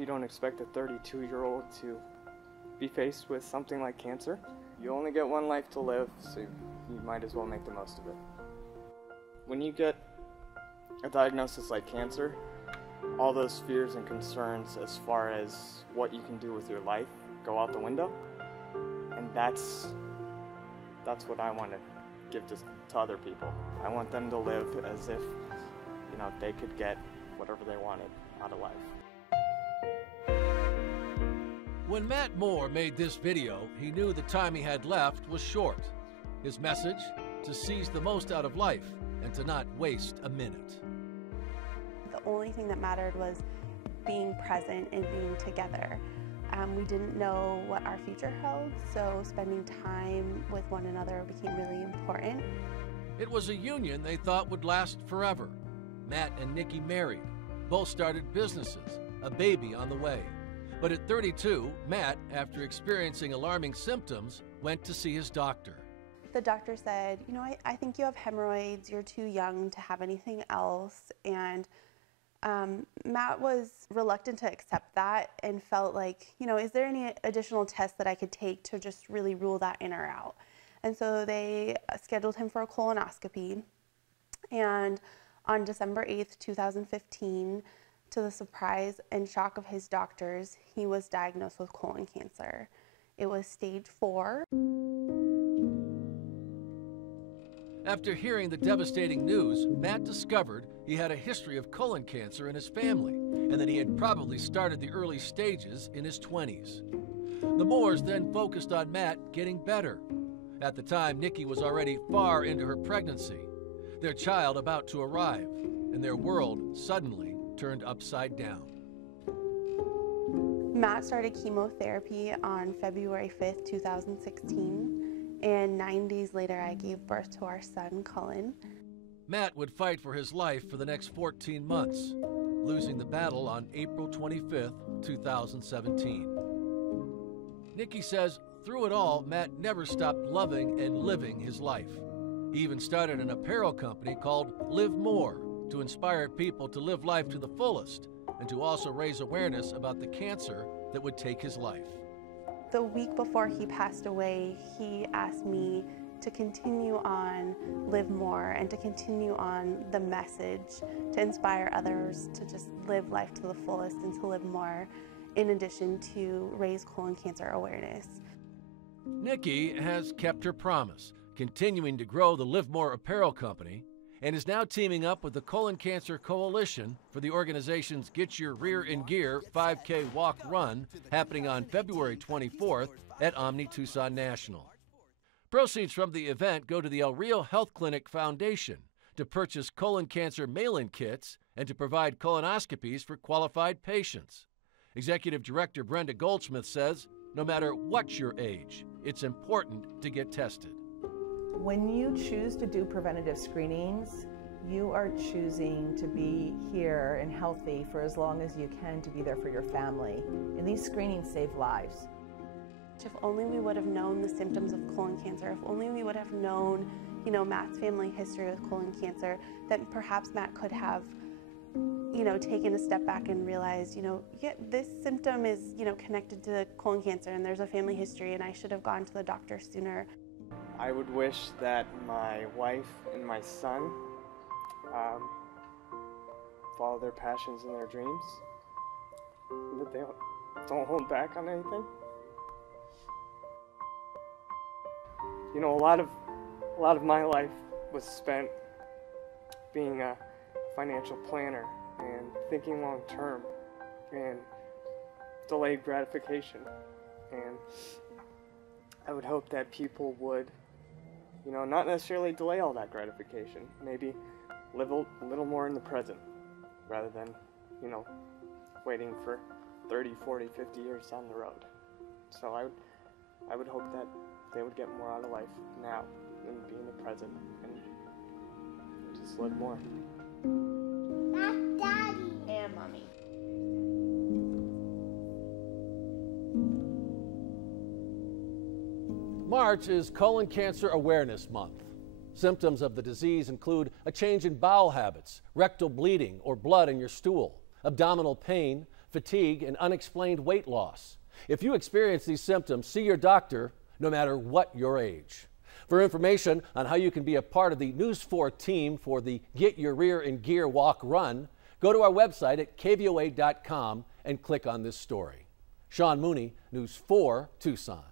you don't expect a 32-year-old to be faced with something like cancer. You only get one life to live, so you might as well make the most of it. When you get a diagnosis like cancer, all those fears and concerns as far as what you can do with your life go out the window. And that's what I want to give to other people. I want them to live as if, you know, they could get whatever they wanted out of life. When Matt Moore made this video, he knew the time he had left was short. His message? To seize the most out of life and to not waste a minute. The only thing that mattered was being present and being together. We didn't know what our future held, so spending time with one another became really important. It was a union they thought would last forever. Matt and Nikki married, both started businesses, a baby on the way. But at 32, Matt, after experiencing alarming symptoms, went to see his doctor. The doctor said, you know, I think you have hemorrhoids, you're too young to have anything else, and Matt was reluctant to accept that and felt like, you know, is there any additional tests that I could take to just really rule that in or out? And so they scheduled him for a colonoscopy, and on December 8th, 2015, to the surprise and shock of his doctors, he was diagnosed with colon cancer. It was stage 4. After hearing the devastating news, Matt discovered he had a history of colon cancer in his family and that he had probably started the early stages in his 20s. The Moores then focused on Matt getting better. At the time, Nikki was already far into her pregnancy, their child about to arrive, and their world suddenly turned upside down. Matt started chemotherapy on February 5th, 2016, and 9 days later I gave birth to our son, Cullen. Matt would fight for his life for the next 14 months, losing the battle on April 25th, 2017. Nikki says through it all, Matt never stopped loving and living his life. He even started an apparel company called Liv Moore to inspire people to live life to the fullest and to also raise awareness about the cancer that would take his life. The week before he passed away, he asked me to continue on Live More and to continue on the message to inspire others to just live life to the fullest and to live more, in addition to raise colon cancer awareness. Nikki has kept her promise, continuing to grow the Live More apparel company, and is now teaming up with the Colon Cancer Coalition for the organization's Get Your Rear in Gear 5K Walk Run happening on February 24th at Omni Tucson National. Proceeds from the event go to the El Rio Health Clinic Foundation to purchase colon cancer mail-in kits and to provide colonoscopies for qualified patients. Executive Director Brenda Goldsmith says, no matter what your age, it's important to get tested. When you choose to do preventative screenings, you are choosing to be here and healthy for as long as you can to be there for your family. And these screenings save lives. If only we would have known the symptoms of colon cancer, if only we would have known, you know, Matt's family history with colon cancer, then perhaps Matt could have, you know, taken a step back and realized, you know, yeah, this symptom is, you know, connected to colon cancer and there's a family history and I should have gone to the doctor sooner. I would wish that my wife and my son follow their passions and their dreams, and that they don't hold back on anything. You know, a lot of my life was spent being a financial planner and thinking long term and delayed gratification, and I would hope that people would, you know, not necessarily delay all that gratification, maybe live a little more in the present rather than, you know, waiting for 30, 40, 50 years down the road. So I would hope that they would get more out of life now than be in the present and just live more. That's Daddy. And Mommy. March is Colon Cancer Awareness Month. Symptoms of the disease include a change in bowel habits, rectal bleeding or blood in your stool, abdominal pain, fatigue, and unexplained weight loss. If you experience these symptoms, see your doctor no matter what your age. For information on how you can be a part of the News 4 team for the Get Your Rear in Gear Walk Run, go to our website at KVOA.com and click on this story. Sean Mooney, News 4, Tucson.